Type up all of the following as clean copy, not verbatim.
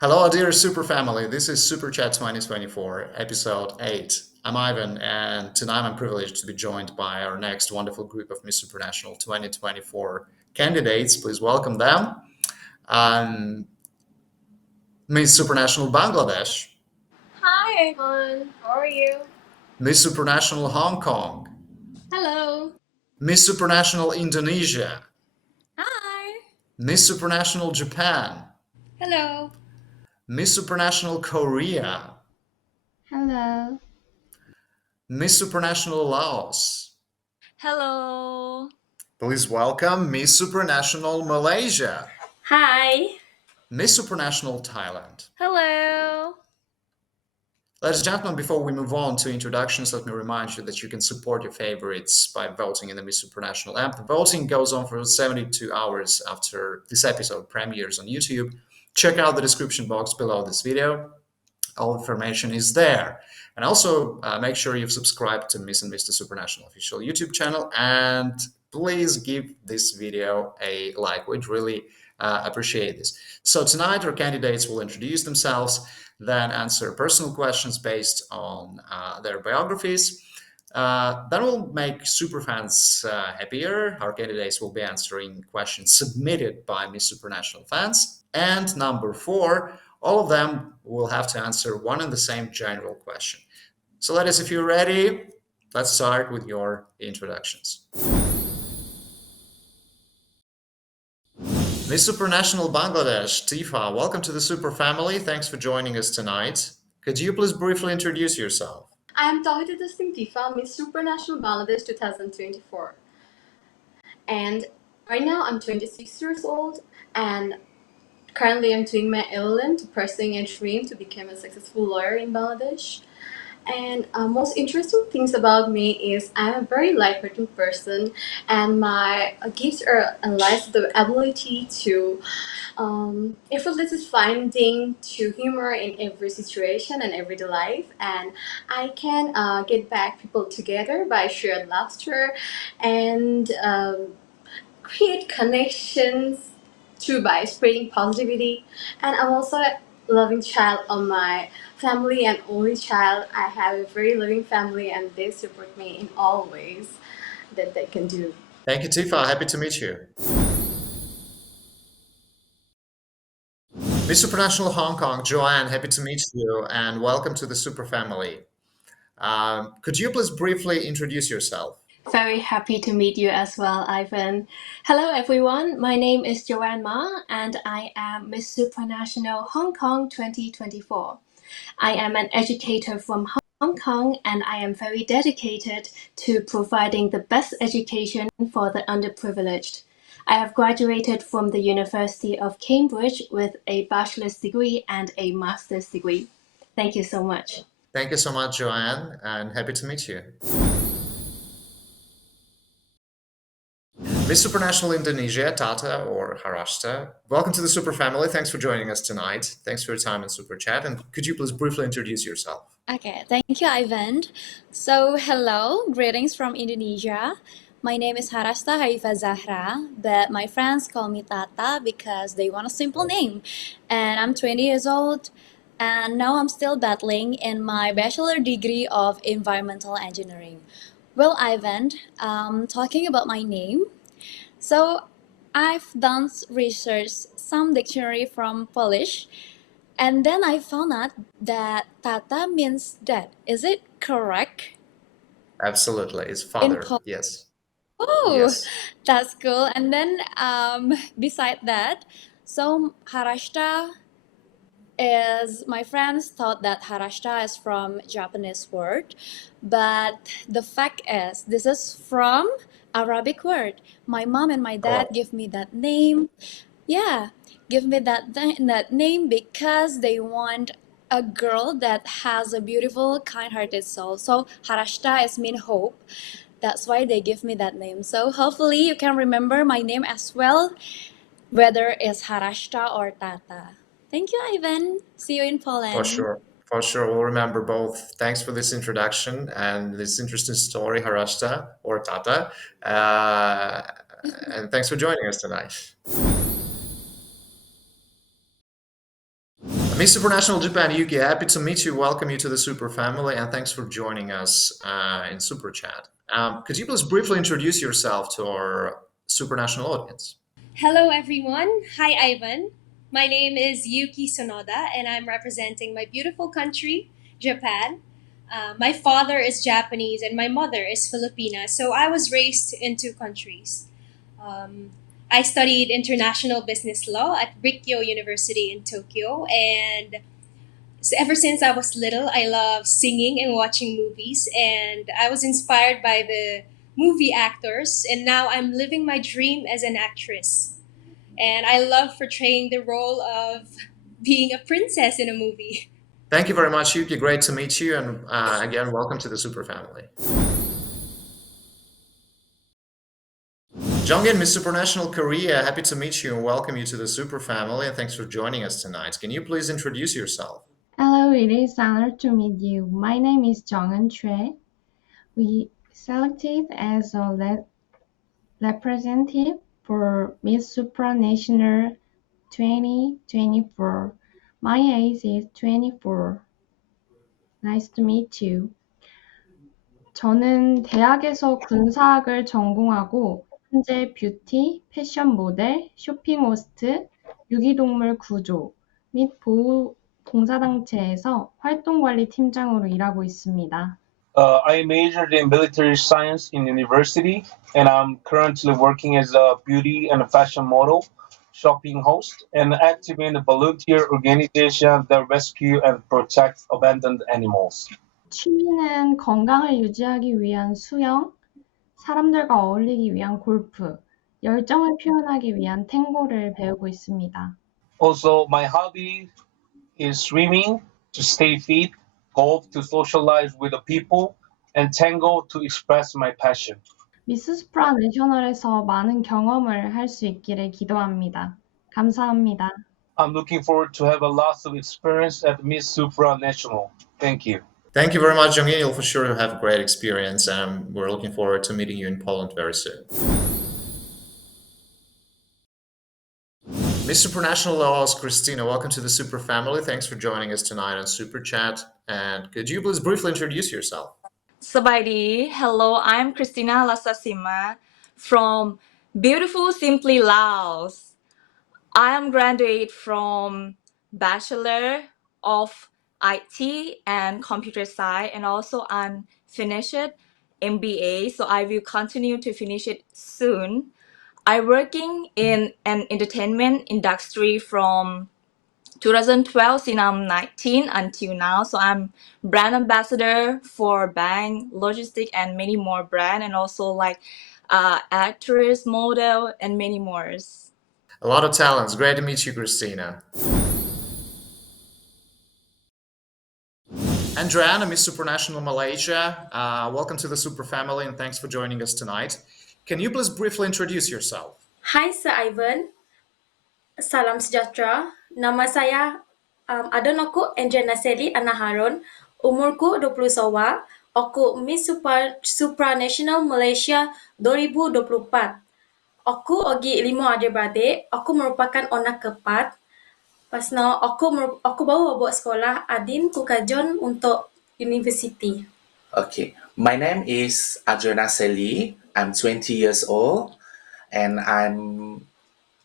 Hello, dear Super family. This is Super Chat 2024, episode 8. I'm Ivan, and tonight I'm privileged to be joined by our next wonderful group of Miss Supranational 2024 candidates. Please welcome them. Um, Miss Supranational Bangladesh, Hi, everyone. How are you? Miss Supranational Hong Kong, Hello. Miss Supranational Indonesia, Hi. Miss Supranational Japan, Hello. Miss Supranational Korea, Hello. Miss Supranational Laos. Hello. Please welcome Miss Supranational Malaysia. Hi. Miss Supranational Thailand. Hello. Ladies and gentlemen, before we move on to introductions, let me remind you that you can support your favorites by voting in the Miss Supranational app. The voting goes on for 72 hours after this episode premieres on YouTube. Check out the description box below this video. All information is there. And also make sure you've subscribed to Miss and Mr. Supranational official YouTube channel. And please give this video a like. We'd really appreciate this. So tonight our candidates will introduce themselves, then answer personal questions based on their biographies. That will make superfans happier. Our candidates will be answering questions submitted by Miss Supranational fans. And number four, all of them will have to answer one and the same general question. So, ladies, if you're ready, let's start with your introductions. Miss Supranational Bangladesh, Tifa, welcome to the Super family. Thanks for joining us tonight. Could you please briefly introduce yourself? I am Tawhida Taslim Tifa, Miss Supranational Bangladesh 2024. And right now I'm 26 years old and currently I'm doing my LLM to pursuing a dream to become a successful lawyer in Bangladesh. And most interesting things about me is I'm a very light-hearted person, and my gifts are lies the ability to effortlessly finding to humor in every situation and everyday life, and I can get back people together by shared laughter and create connections through by spreading positivity. And I'm also a loving child of my family and only child. I have a very loving family and they support me in all ways that they can do. Thank you, Tifa. Happy to meet you. Miss Supranational Hong Kong, Joanne, happy to meet you and welcome to the Super family. Could you please briefly introduce yourself? Very happy to meet you as well, Ivan. Hello, everyone. My name is Joanne Ma, and I am Miss Supranational Hong Kong 2024. I am an educator from Hong Kong, and I am very dedicated to providing the best education for the underprivileged. I have graduated from the University of Cambridge with a bachelor's degree and a master's degree. Thank you so much. Thank you so much, Joanne, and happy to meet you. Miss Supranational Indonesia, Tata or Harashta, welcome to the Super family. Thanks for joining us tonight. Thanks for your time in Super Chat. And could you please briefly introduce yourself? Okay, thank you, Ivan. So, hello, greetings from Indonesia. My name is Harasta Haifa Zahra, but my friends call me Tata because they want a simple name. And I'm 20 years old, and now I'm still battling in my bachelor degree of environmental engineering. Well, Ivan, talking about my name, so I've done research, some dictionary from Polish, and then I found out that Tata means dad. Is it correct? Absolutely. It's In father. Polish? Yes. Oh, Yes. that's cool. And then beside that, so Harashta is, my friends thought that Harashta is from Japanese word, but the fact is this is from Arabic word. My mom and my dad Oh, give me that name. Yeah, give me that name because they want a girl that has a beautiful, kind-hearted soul. So Harashta is mean hope. That's why they give me that name. So hopefully you can remember my name as well, whether it's Harashta or Tata. Thank you, Ivan. See you in for Poland. sure. For sure. We'll remember both. Thanks for this introduction and this interesting story, Harashta or Tata. Uh, and thanks for joining us tonight. Miss Supranational Japan Yuki, happy to meet you. Welcome you to the Super family, and thanks for joining us in Super Chat. Could you please briefly introduce yourself to our Supranational audience? Hello, everyone. Hi, Ivan. My name is Yuki Sonoda, and I'm representing my beautiful country, Japan. My father is Japanese and my mother is Filipina, so I was raised in two countries. Um, I studied international business law at Rikyo University in Tokyo, and ever since I was little, I love singing and watching movies, and I was inspired by the movie actors, and now I'm living my dream as an actress. And I love portraying the role of being a princess in a movie. Thank you very much, Yuki. Great to meet you, and again, welcome to the Super family. Jongin, Miss Supranational Korea, happy to meet you and welcome you to the Super family, and thanks for joining us tonight. Can you please introduce yourself? Hello, it is an honor to meet you. My name is Jong'un Choi. We selected as a representative for Miss Supranational 2024. My age is 24. Nice to meet you. 저는 대학에서 군사학을 전공하고 현재 뷰티, 패션 모델, 쇼핑 호스트, 유기동물 구조 및 보호 봉사단체에서 활동관리 팀장으로 일하고 있습니다. I majored in military science in university, and I'm currently working as a beauty and fashion model, shopping host, and active in a volunteer organization that rescue and protect abandoned animals. 취미는 건강을 유지하기 위한 수영, 사람들과 어울리기 위한 골프, 열정을 표현하기 위한 탱고를 배우고 있습니다. Also, my hobby is swimming to stay fit, golf to socialize with the people, and tango to express my passion. 미스 스프라 내셔널에서 많은 경험을 할 수 있기를 기도합니다. 감사합니다. I'm looking forward to have a lot of experience at Miss Supra National. Thank you. Thank you very much, Jongin. You'll for sure have a great experience, and we're looking forward to meeting you in Poland very soon. Miss Supranational Laws, Christina, welcome to the Super family. Thanks for joining us tonight on Super Chat. And could you please briefly introduce yourself? Sabaidi. Hello, I'm Christina Lasasima from beautiful Simply Laos. I am graduate from Bachelor of IT and Computer Science, and also I'm finished MBA, so I will continue to finish it soon. I working in an entertainment industry from 2012 since I'm 19 until now. So I'm brand ambassador for bank, logistic, and many more brand, and also like actress, model, and many more. A lot of talents. Great to meet you, Christina. Andrea, Miss Supranational Malaysia, welcome to the Super family and thanks for joining us tonight. Can you please briefly introduce yourself? Hai, Sir Ivan. Salam sejahtera. Nama saya Adonoko Andrea Naseli Ana Harun. Umurku 20 sawa. Aku Miss Supranational Malaysia 2024. Aku agi 5 adik-beradik. Aku merupakan anak keempat. Pasal aku baru buat sekolah adin ku kajon untuk universiti. Okay, my name is Adriana Seli. I'm 20 years old and I'm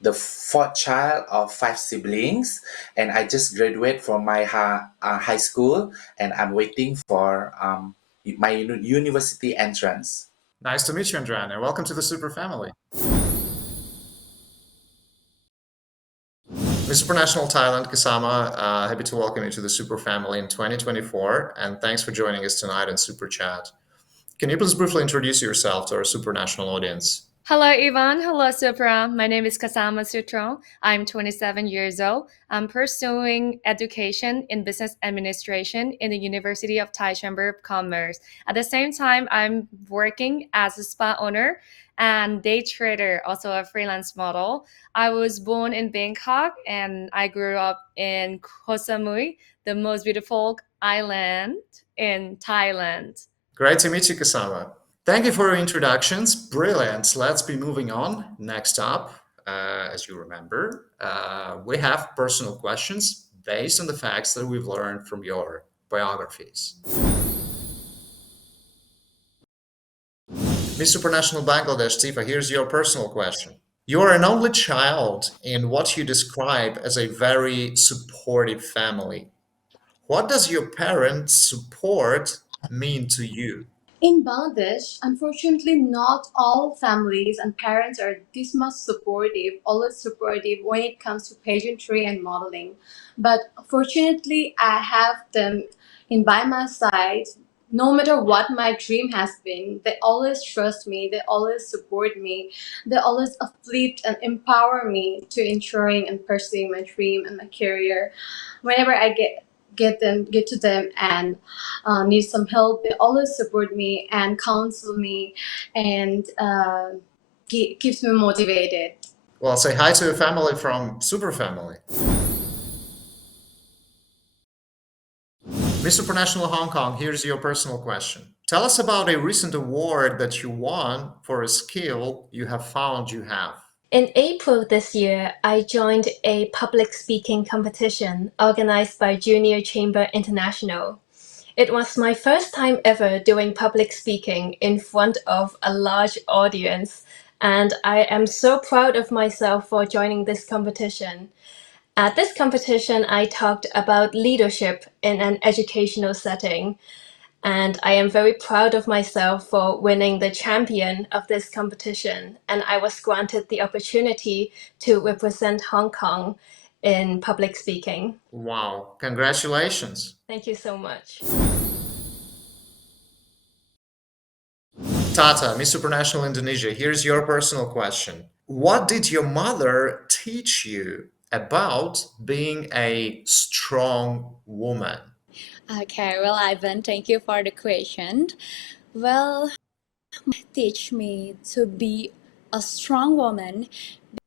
the fourth child of 5 siblings, and I just graduated from my high school and I'm waiting for my university entrance. Nice to meet you, Andrea, and welcome to the Super family. Miss Supranational Thailand, Kasama, happy to welcome you to the Super family in 2024, and thanks for joining us tonight on Super Chat. Can you please briefly introduce yourself to our Supranational audience? Hello, Ivan. Hello, Supra. My name is Kasama Sutron. I'm 27 years old. I'm pursuing education in business administration in the University of Thai Chamber of Commerce. At the same time, I'm working as a spa owner and day trader, also a freelance model. I was born in Bangkok and I grew up in Koh Samui, the most beautiful island in Thailand. Great to meet you, Kasama. Thank you for your introductions. Brilliant. Let's be moving on. Next up, as you remember, we have personal questions based on the facts that we've learned from your biographies. Miss Supranational Bangladesh, Tifa, here's your personal question. You are an only child in what you describe as a very supportive family. What does your parents' support mean to you? In Bangladesh, unfortunately, not all families and parents are this much supportive, always supportive when it comes to pageantry and modeling. But fortunately, I have them in by my side. No matter what my dream has been, they always trust me, they always support me, they always uplift and empower me to ensuring and pursuing my dream and my career. Whenever I get to them and need some help, they always support me and counsel me and keeps me motivated. Well, say hi to your family from Super Family. Miss Supranational Hong Kong, here's your personal question. Tell us about a recent award that you won for a skill you have found you have. In April this year, I joined a public speaking competition organized by Junior Chamber International. It was my first time ever doing public speaking in front of a large audience, and I am so proud of myself for joining this competition. At this competition, I talked about leadership in an educational setting, and I am very proud of myself for winning the champion of this competition. And I was granted the opportunity to represent Hong Kong in public speaking. Wow, congratulations. Thank you so much. Tata, Miss Supranational Indonesia, here's your personal question. What did your mother teach you about being a strong woman? Okay, well, Ivan, thank you for the question. Well, teach me to be a strong woman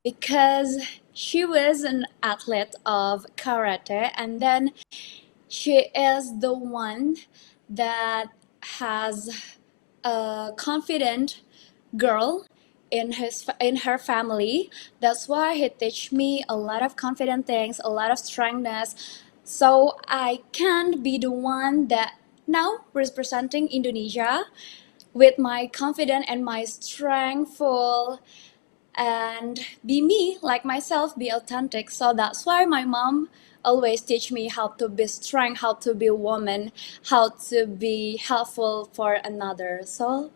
because she was an athlete of karate, and then she is the one that has a confident girl in her family. That's why he teach me a lot of confident things, a lot of strengthness, so I can be the one that now representing Indonesia with my confidence and my strengthful, and be me, like myself, be authentic. So that's why my mom always teach me how to be strong, how to be a woman, how to be helpful for another. So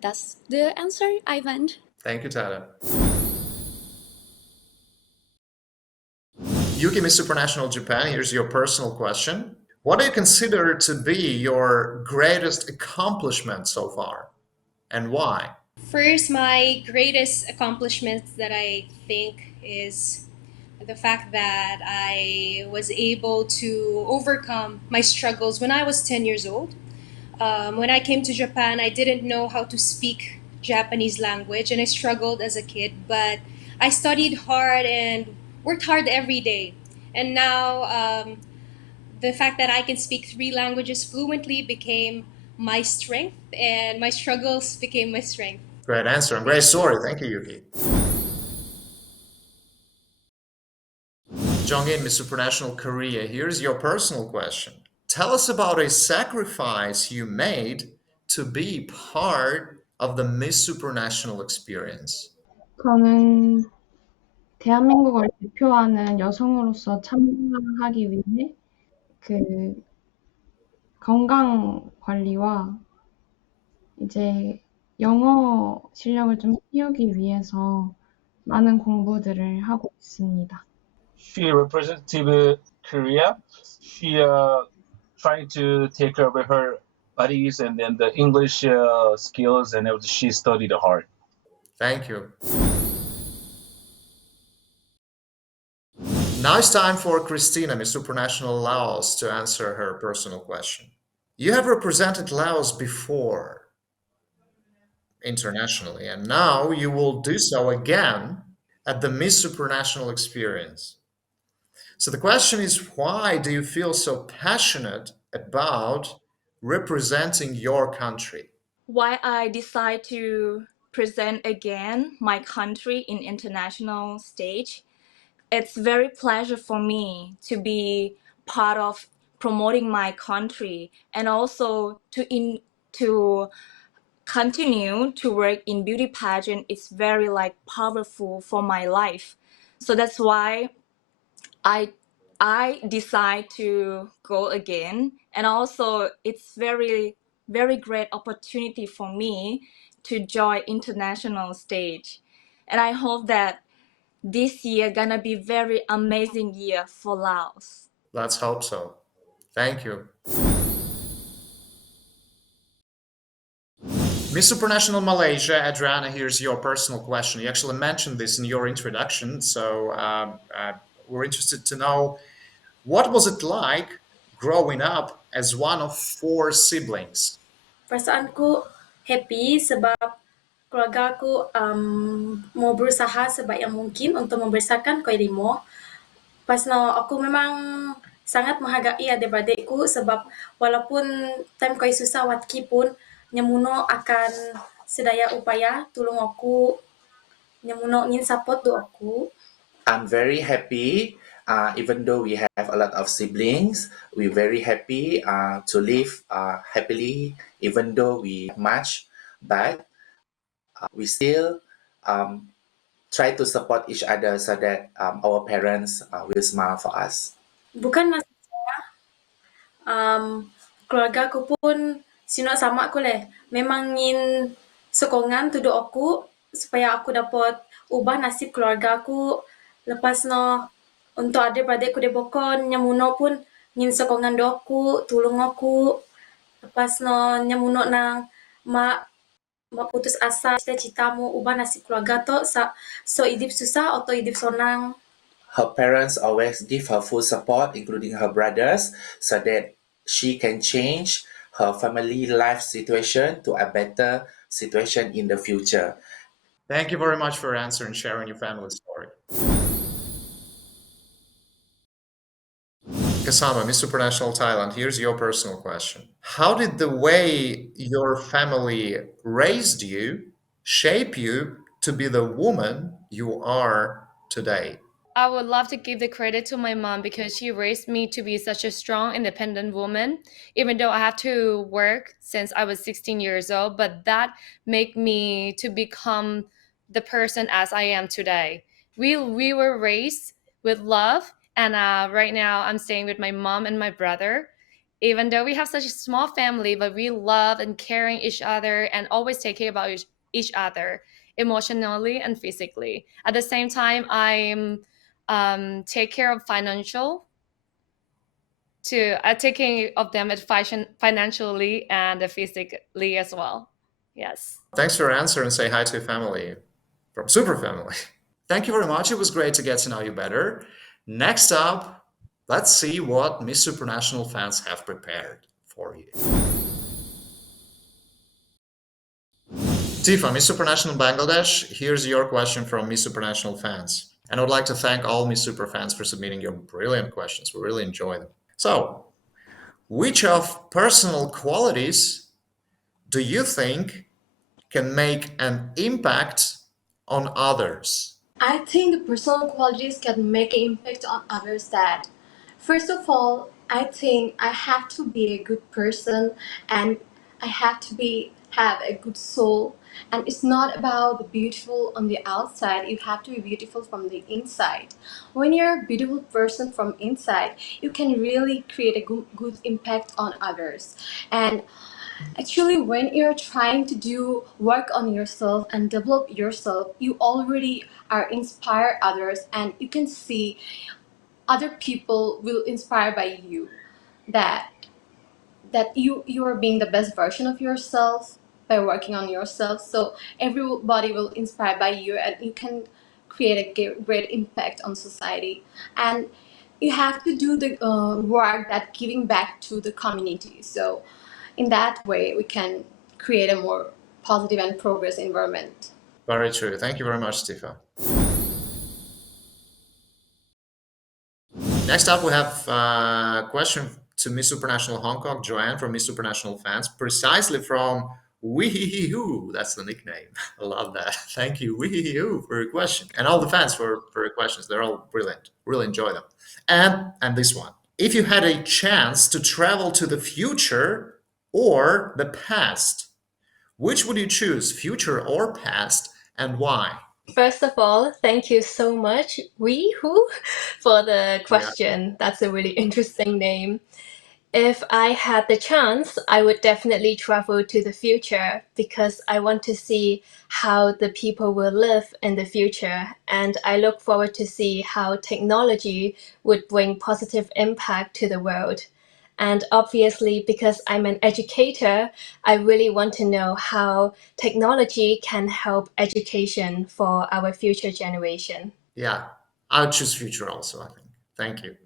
that's the answer, Ivan. Thank you, Tata. Yuki, Miss Supranational Japan, here's your personal question. What do you consider to be your greatest accomplishment so far, and why? First, my greatest accomplishment that I think is the fact that I was able to overcome my struggles when I was 10 years old. When I came to Japan, I didn't know how to speak Japanese language and I struggled as a kid, but I studied hard and worked hard every day. And now, the fact that I can speak three languages fluently became my strength, and my struggles became my strength. Great answer and great story. Thank you, Yuki. Jongin, Miss Supranational Korea, here's your personal question. Tell us about a sacrifice you made to be part of the Miss Supranational experience. 저는 대한민국을 대표하는 여성으로서 참가하기 위해 그 건강 관리와 이제 영어 실력을 좀 키우기 위해서 많은 공부들을 하고 있습니다. She represented Korea. She trying to take care of her studies and then the English skills and everything. She studied hard. Thank you. Now it's time for Christina, Miss Supranational Laos, to answer her personal question. You have represented Laos before internationally, and now you will do so again at the Miss Supranational experience. So the question is, why do you feel so passionate about representing your country? Why I decide to present again my country in international stage? It's very pleasure for me to be part of promoting my country, and also to continue to work in beauty pageant is very like powerful for my life. So that's why I I decide to go again, and also it's very great opportunity for me to join international stage, and I hope that this year gonna be very amazing year for Laos. Let's hope so. Thank you. Miss Supranational Malaysia, Adriana, here's your personal question. You actually mentioned this in your introduction, so we're interested to know what was it like growing up as one of four siblings? Perasaanku happy sebab keluarga aku mau berusaha sebaik yang mungkin untuk membesarkan kau lima. Pasal aku memang sangat menghargai adik-beradikku sebab walaupun time kau susah watki pun nyamuno akan sedaya upaya tolong aku, nyamuno ngin support do aku. I'm very happy, even though we have a lot of siblings, we're very happy to live happily, even though we have much, but we still um, try to support each other so that our parents will smile for us. Bukan masalah keluarga aku pun sino sama aku leh. Memang ngin sokongan tuduk aku supaya aku dapat ubah nasib keluarga aku. Lepas no untuk adik-beradik aku debokon nyamuno pun ngin sokongan do aku, tulung aku. Lepas no nyamuno nang mak putus asa cita-citamu ubah nasib keluarga to so idip susah atau idip sonang. Her parents always give her full support, including her brothers, so that she can change her family life situation to a better situation in the future. Thank you very much for your answer and sharing your family story. Kasama, Miss Supranational Thailand, here's your personal question. How did the way your family raised you shape you to be the woman you are today? I would love to give the credit to my mom because she raised me to be such a strong, independent woman, even though I have to work since I was 16 years old, but that made me to become the person as I am today. We were raised with love, and right now I'm staying with my mom and my brother. Even though we have such a small family, but we love and caring each other and always take care about each other emotionally and physically. At the same time, I'm take care of financial to taking of them at financially and physically as well. Yes. Thanks for your answer and say hi to your family from Super Family. Thank you very much. It was great to get to know you better. Next up, let's see what Miss Supranational fans have prepared for you. Tifa, Miss Supranational Bangladesh, here's your question from Miss Supranational fans. And I would like to thank all Miss Super fans for submitting your brilliant questions. We really enjoy them. So, which of personal qualities do you think can make an impact on others? I think the personal qualities can make an impact on others that first of all, I think I have to be a good person and I have to be have a good soul, and it's not about the beautiful on the outside, you have to be beautiful from the inside. When you're a beautiful person from inside, you can really create a good impact on others. And actually, when you're trying to do work on yourself and develop yourself, you already are inspire others, and you can see other people will inspire by you that you are being the best version of yourself by working on yourself. So everybody will inspire by you, and you can create a great impact on society. And you have to do the work that giving back to the community. So in that way, we can create a more positive and progress environment. Very true. Thank you very much, Tifa. Next up, we have a question to Miss Supranational Hong Kong, Joanne from Miss Supranational fans, precisely from Weehee-hoo. That's the nickname. I love that. Thank you, Weehee-hoo, for your question. And all the fans for your questions. They're all brilliant. Really enjoy them. And this one. If you had a chance to travel to the future or the past, which would you choose, future or past, and why? First of all, thank you so much, Wee Hoo, for the Yeah. question. That's a really interesting name. If I had the chance, I would definitely travel to the future because I want to see how the people will live in the future, and I look forward to see how technology would bring positive impact to the world. And obviously, because I'm an educator, I really want to know how technology can help education for our future generation. Yeah, I'll choose future also, I think. Thank you.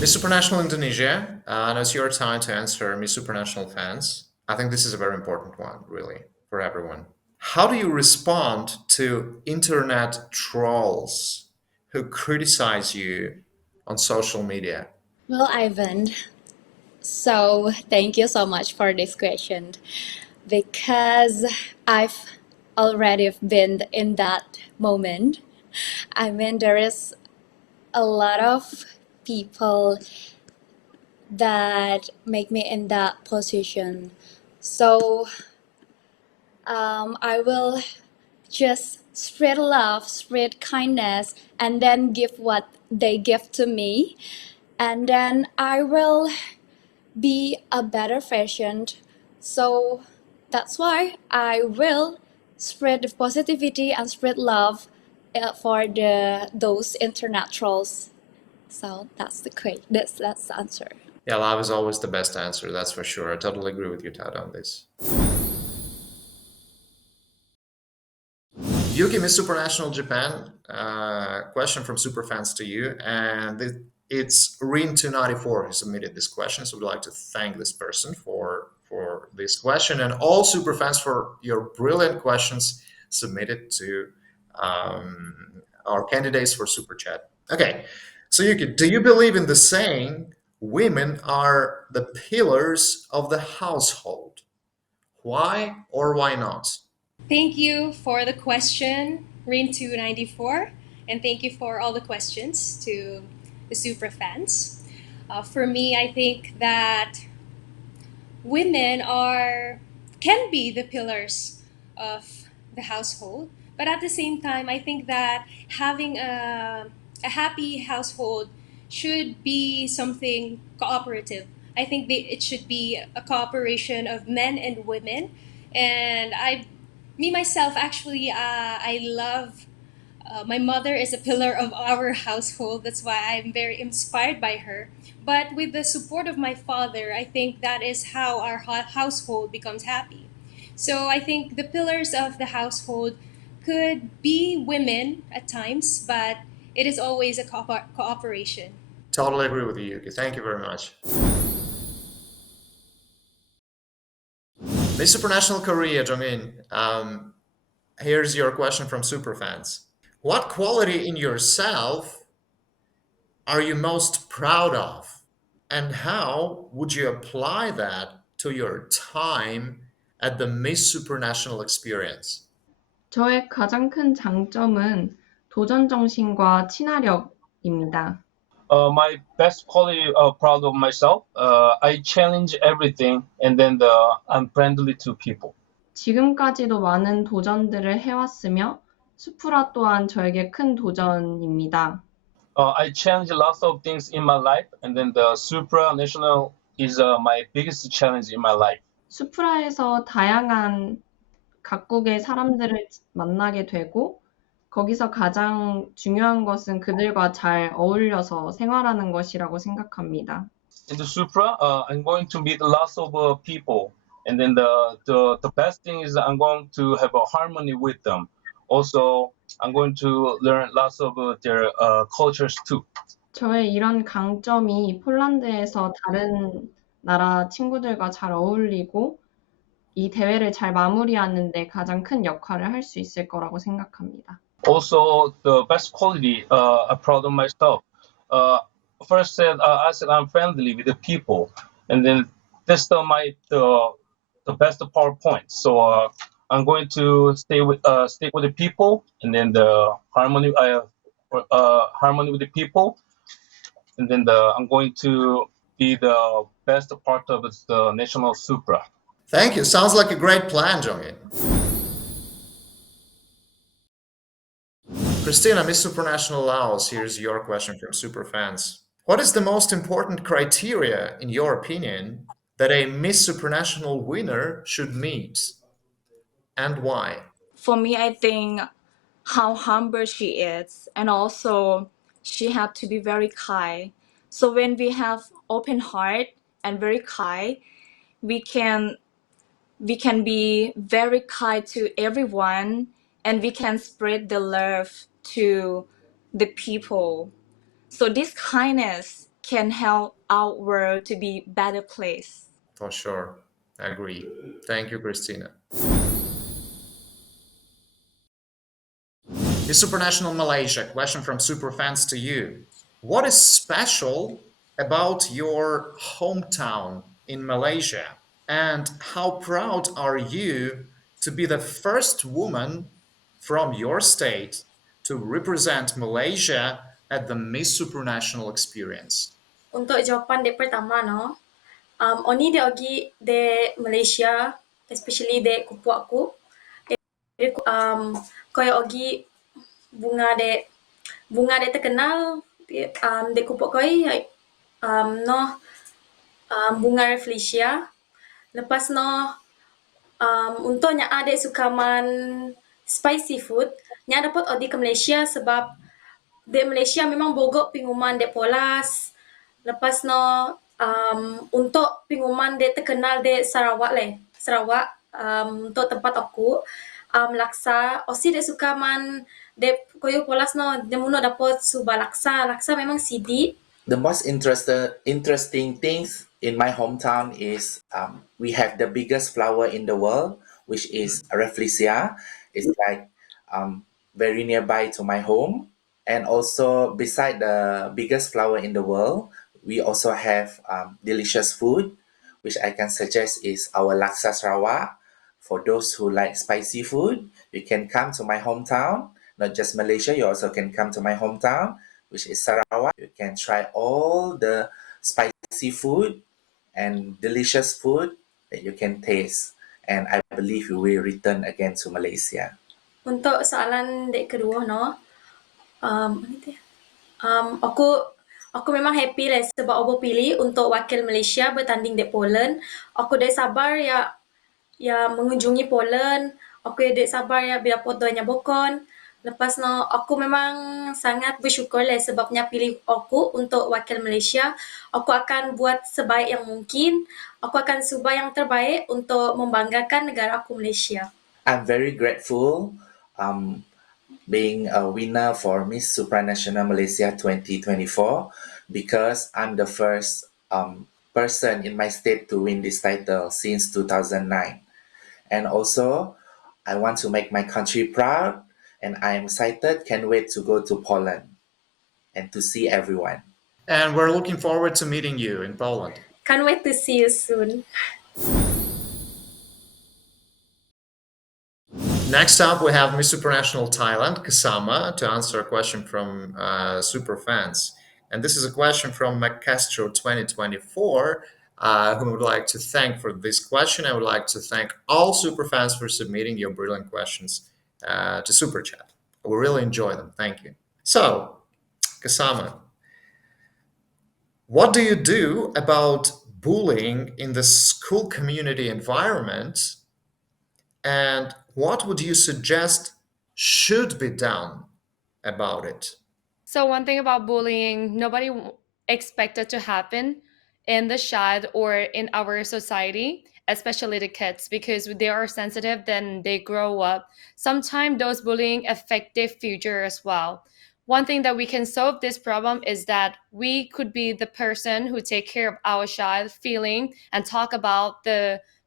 Miss Supranational Indonesia, now it's your time to answer Miss Supranational fans. I think this is a very important one, really, for everyone. How do you respond to internet trolls who criticize you on social media? Well, Ivan, so thank you so much for this question because I've already been in that moment. I mean, there is a lot of people that make me in that position. So I will just spread love, spread kindness, and then give what they give to me. And then I will be a better version. So that's why I will spread the positivity and spread love for those internet trolls. So that's that's the answer. Yeah, love is always the best answer, that's for sure. I totally agree with you, Tad, on this. Yuki, Miss Supranational Japan, question from superfans to you, and it's Rin294 who submitted this question, so we'd like to thank this person for this question, and all superfans for your brilliant questions submitted to our candidates for Super Chat. Okay, so Yuki, do you believe in the saying, women are the pillars of the household? Why or why not? Thank you for the question, Rain294, and thank you for all the questions to the super fans. For me, I think that women are can be the pillars of the household, but at the same time, I think that having a happy household should be something cooperative. I think it should be a cooperation of men and women, and me myself, actually, I love my mother is a pillar of our household. That's why I'm very inspired by her. But with the support of my father, I think that is how our household becomes happy. So I think the pillars of the household could be women at times, but it is always a cooperation. Totally agree with you, Yuki. Thank you very much. Miss Supranational Korea, Jongin, here's your question from superfans. What quality in yourself are you most proud of? And how would you apply that to your time at the Miss Supranational experience? 저의 가장 큰 장점은 도전 정신과 친화력입니다. My best quality, proud of myself. I challenge everything, and then I'm friendly to people. 지금까지도 많은 도전들을 해왔으며 수프라 또한 저에게 큰 도전입니다. I challenge lots of things in my life, and then the supranational is my biggest challenge in my life. 수프라에서 다양한 각국의 사람들을 만나게 되고 거기서 가장 중요한 것은 그들과 잘 어울려서 생활하는 것이라고 생각합니다. In the Supra, I'm going to meet lots of people, and then the best thing is I'm going to have a harmony with them. Also, I'm going to learn lots of their cultures too. 저의 이런 강점이 폴란드에서 다른 나라 친구들과 잘 어울리고 이 대회를 잘 마무리하는 데 가장 큰 역할을 할 수 있을 거라고 생각합니다. Also, the best quality, I'm proud of myself. First, I said I'm friendly with the people, and then this the best PowerPoint. So I'm going to stick with the people, and then the harmony. harmony with the people, and then I'm going to be the best part of the national Supra. Thank you. Sounds like a great plan, Jongin. Christina, Miss Supranational Laos, here's your question from Superfans. What is the most important criteria, in your opinion, that a Miss Supranational winner should meet, and why? For me, I think how humble she is, and also she had to be very kind. So when we have open heart and very kind, we can we can be very kind to everyone, and we can spread the love to the people. So this kindness can help our world to be better place. For sure. I agree. Thank you, Christina. Miss Supranational Malaysia, question from Superfans to you. What is special about your hometown in Malaysia? And how proud are you to be the first woman from your state to represent Malaysia at the Miss Supranational Experience? Untuk jawapan dek pertama no, oni de ogi de Malaysia, especially de kupu aku, koyo ogi bunga de terkenal de kupu koi no bunga Rafflesia. Lepas no untuk nya ada sukaman spicy food, nya dapat odi ke Malaysia sebab di Malaysia memang bogok pinguman de polas. Lepas no untuk pinguman de terkenal de Sarawak Sarawak untuk tempat aku laksa osi de sukaman de koyo polas no de muno dapat suba laksa memang sidi. The most interesting things in my hometown is we have the biggest flower in the world, which is Rafflesia. It's like very nearby to my home. And also beside the biggest flower in the world, we also have delicious food, which I can suggest is our Laksa Sarawak. For those who like spicy food, you can come to my hometown. Not just Malaysia, you also can come to my hometown, which is Sarawak. You can try all the spicy food and delicious food that you can taste. And I believe you will return again to Malaysia. Untuk soalan dek kedua no, mana tu ya? Aku memang happy lah sebab aku pilih untuk wakil Malaysia bertanding di Poland. Aku dah sabar ya mengunjungi Poland. Aku dah sabar ya bila fotonya bokon. Lepas no, aku memang sangat bersyukur lah sebabnya pilih aku untuk wakil Malaysia. Aku akan buat sebaik yang mungkin. Aku akan cuba yang terbaik untuk membanggakan negara aku Malaysia. I'm very grateful being a winner for Miss Supranational Malaysia 2024 because I'm the first person in my state to win this title since 2009. And also, I want to make my country proud, and I'm excited, can't wait to go to Poland and to see everyone. And we're looking forward to meeting you in Poland. Can't wait to see you soon. Next up, we have Miss Supranational Thailand, Kasama, to answer a question from super fans. And this is a question from McCastro 2024, who would like to thank for this question. I would like to thank all super fans for submitting your brilliant questions to Super Chat. We really enjoy them. Thank you. So, Kasama, what do you do about bullying in the school community environment? And what would you suggest should be done about it? So one thing about bullying, nobody expected to happen in the child or in our society, especially the kids, because they are sensitive, then they grow up. Sometimes those bullying affect their future as well. One thing that we can solve this problem is that we could be the person who take care of our child feeling and talk about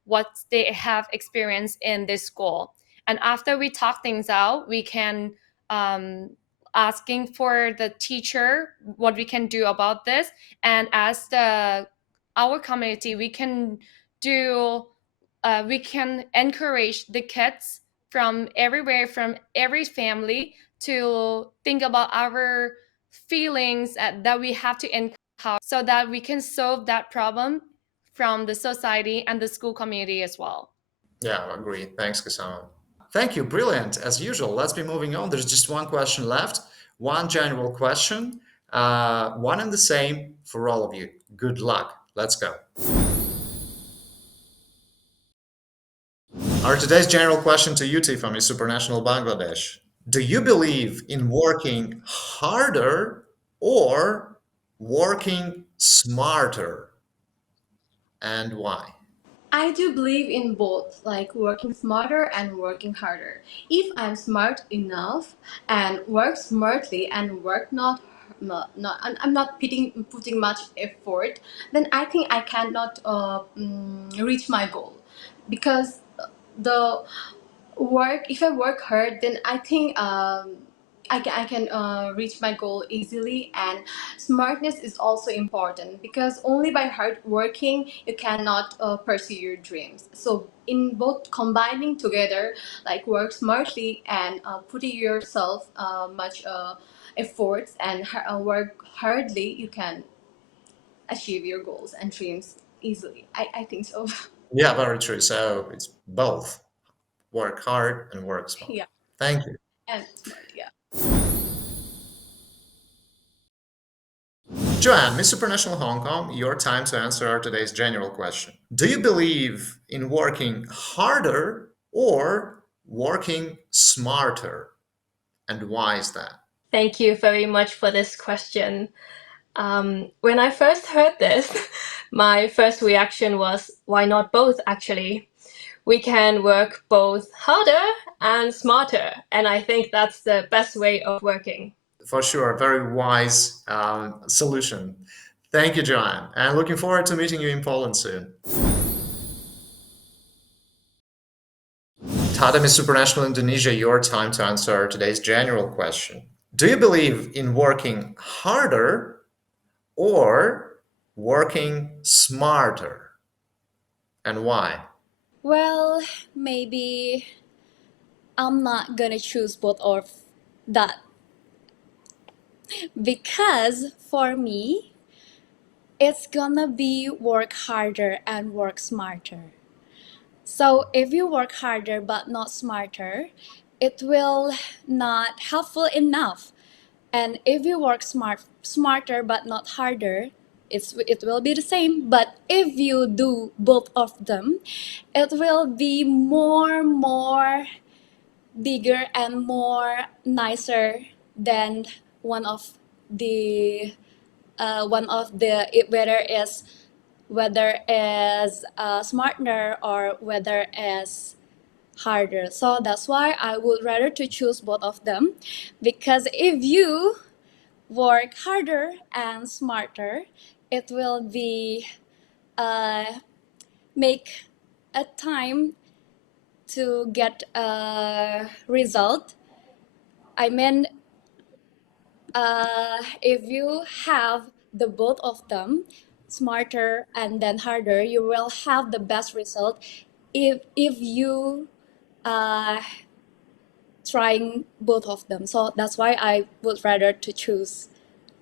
what they have experienced in this school. And after we talk things out, we can asking for the teacher what we can do about this, and as our community we can do we can encourage the kids from everywhere, from every family, to think about our feelings that we have to encounter so that we can solve that problem from the society and the school community as well. Yeah, I agree. Thanks, Kasama. Thank you. Brilliant. As usual, let's be moving on. There's just one question left, one general question, one and the same for all of you. Good luck. Let's go. Our today's general question to you, Tiffany, Supranational Bangladesh. Do you believe in working harder or working smarter, and why? I do believe in both, like working smarter and working harder. If I'm smart enough and work smartly and work not I'm not putting much effort, then I think I cannot reach my goal, because the work if I work hard, then I think I can reach my goal easily. And smartness is also important, because only by hard working you cannot pursue your dreams. So in both combining together, like work smartly and putting yourself much efforts and work hardly, you can achieve your goals and dreams easily. I think so. Yeah, very true. So it's both work hard and work smart. Yeah, Thank you. and smart, yeah. Joanne, Miss Supranational Hong Kong, your time to answer our today's general question. Do you believe in working harder or working smarter? And why is that? Thank you very much for this question. When I first heard this, my first reaction was, why not both, actually? We can work both harder and smarter, and I think that's the best way of working. For sure, a very wise solution. Thank you, Joanne. And looking forward to meeting you in Poland soon. Tata, Miss Supranational Indonesia, your time to answer today's general question. Do you believe in working harder or working smarter? And why? Well, maybe I'm not gonna choose both of that, because for me, it's gonna be work harder and work smarter. So if you work harder but not smarter, it will not helpful enough. And if you work smarter but not harder, it will be the same. But if you do both of them, it will be more bigger and more nicer than one of the whether is smarter or whether is harder. So that's why I would rather to choose both of them, because if you work harder and smarter, it will be uh, make a time to get a result. I mean, if you have the both of them, smarter and then harder, you will have the best result if you uh, trying both of them. So that's why I would rather to choose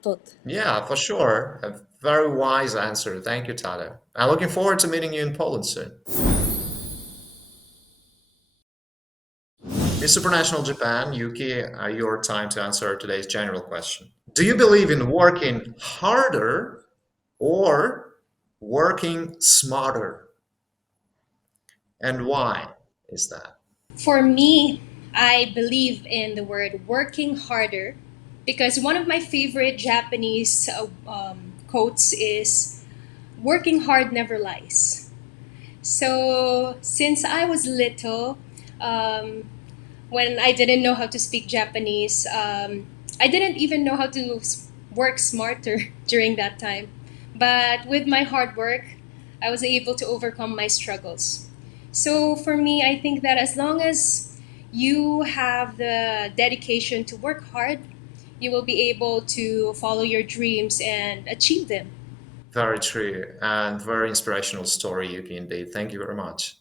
both. Yeah, for sure. A very wise answer. Thank you, Tata. I'm looking forward to meeting you in Poland soon. Miss Supranational Japan, Yuki, your time to answer today's general question. Do you believe in working harder or working smarter? And why is that? For me, I believe in the word working harder because one of my favorite Japanese quotes is working hard never lies. So, since I was little, um, when I didn't know how to speak Japanese, I didn't even know how to work smarter during that time. But with my hard work, I was able to overcome my struggles. So for me, I think that as long as you have the dedication to work hard, you will be able to follow your dreams and achieve them. Very true and very inspirational story, Yuki, indeed. Thank you very much.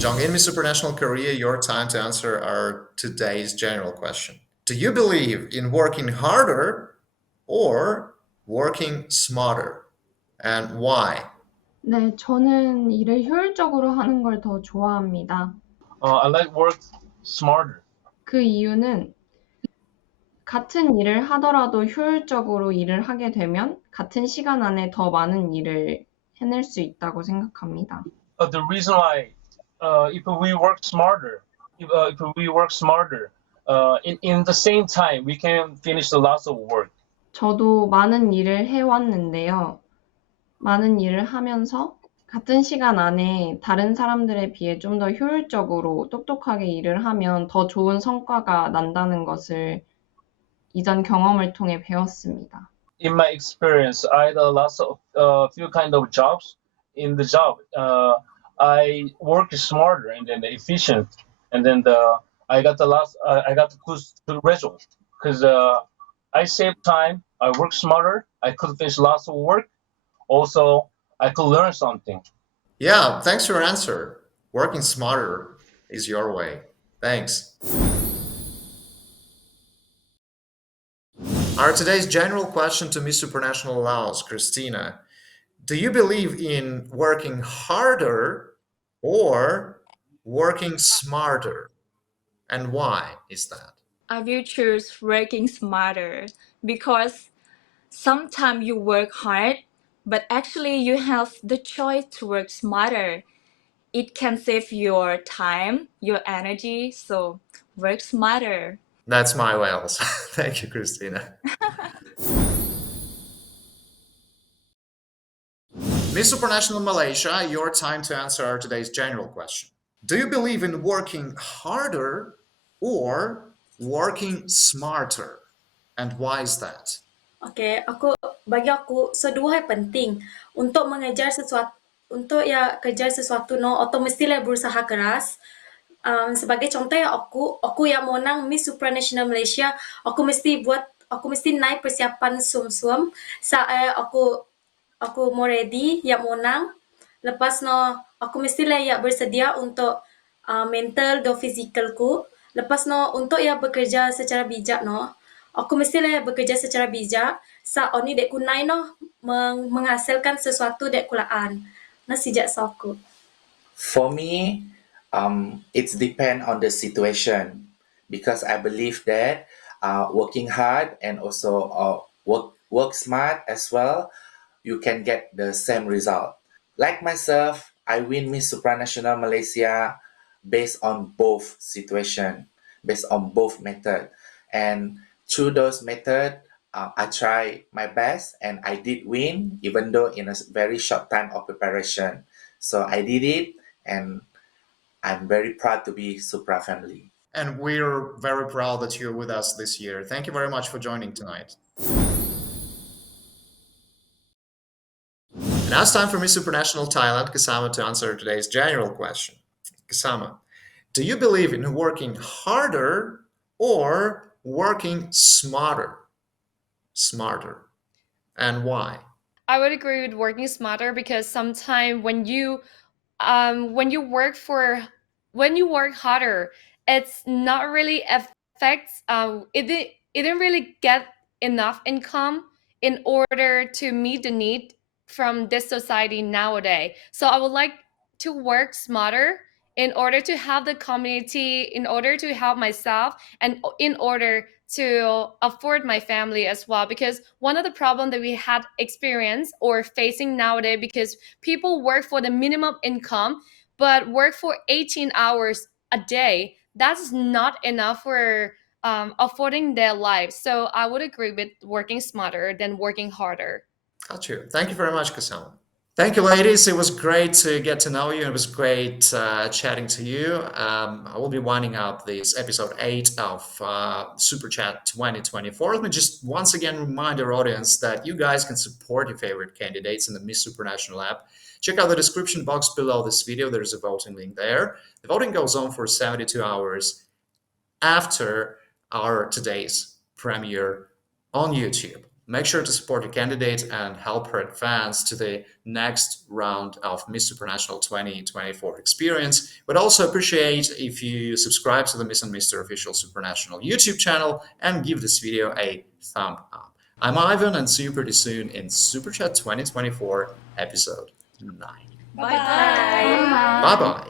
Jongin, Miss Supranational Korea, your time to answer our today's general question. Do you believe in working harder or working smarter? And why? 네, 저는 일을 효율적으로 하는 걸 더 좋아합니다. I like work smarter. 그 이유는 같은 일을 하더라도 효율적으로 일을 하게 되면 같은 시간 안에 더 많은 일을 해낼 수 있다고 생각합니다. The reason why, if we work smarter, if we work smarter, in the same time, we can finish a lot of work. 저도 많은 일을 해왔는데요. 많은 일을 하면서 같은 시간 안에 다른 사람들에 비해 좀 더 효율적으로 똑똑하게 일을 하면 더 좋은 성과가 난다는 것을 이전 경험을 통해 배웠습니다. In my experience, I had a lot of few kind of jobs. In the job, I work smarter and then efficient, and then I got I got the good result because I save time. I work smarter. I could finish lots of work. Also, I could learn something. Yeah, thanks for your answer. Working smarter is your way. Thanks. Our today's general question to Miss Supranational Laos, Christina. Do you believe in working harder or working smarter? And why is that? I will choose working smarter because sometimes you work hard, but actually you have the choice to work smarter. It can save your time, your energy, so work smarter. That's my way also. Thank you, Christina. Miss Supranational Malaysia, your time to answer our today's general question. Do you believe in working harder or working smarter? And why is that? Okay, bagi aku sedua penting untuk mengejar sesuatu, untuk ya kejar sesuatu no atau mestilah berusaha keras. Sebagai contoh ya aku yang menang Miss Supranational Malaysia, aku mesti naik persiapan sum-sum saat aku mau ready yang menang. Lepas no aku mestilah ya bersedia untuk mental dan fisikalku. Lepas no untuk ya bekerja secara bijak no. Aku mestilah bekerja secara bijak sa oni dek kunai no menghasilkan sesuatu dek kulaan. Nah sejak aku. For me, it's depend on the situation because I believe that working hard and also work smart as well, you can get the same result. Like myself, I win Miss Supranational Malaysia based on both situation, based on both method, and through those method, I try my best and I did win, even though in a very short time of preparation. So I did it, and I'm very proud to be Supra family. And we're very proud that you're with us this year. Thank you very much for joining tonight. And now it's time for Miss Supranational Thailand, Kasama, to answer today's general question. Kasama, do you believe in working harder or working smarter? Smarter. And why? I would agree with working smarter because sometimes when you work for when you work harder, it's not really affects it didn't really get enough income in order to meet the need from this society nowadays. So I would like to work smarter in order to help the community, in order to help myself, and in order to afford my family as well. Because one of the problems that we had experienced or facing nowadays, because people work for the minimum income but work for 18 hours a day, that's not enough for affording their lives. So I would agree with working smarter than working harder. Got you. Thank you very much, Kasama. Thank you, ladies. It was great to get to know you. It was great chatting to you. I will be winding up this episode 8 of Super Chat 2024. Let me just once again remind our audience that you guys can support your favorite candidates in the Miss Supranational app. Check out the description box below this video. There's a voting link there. The voting goes on for 72 hours after our today's premiere on YouTube. Make sure to support your candidate and help her advance to the next round of Miss Supranational 2024 experience. We'd also appreciate if you subscribe to the Miss and Mr. Official Supranational YouTube channel and give this video a thumb up. I'm Ivan, and see you pretty soon in Super Chat 2024 episode 9. Bye-bye. Bye. Bye-bye.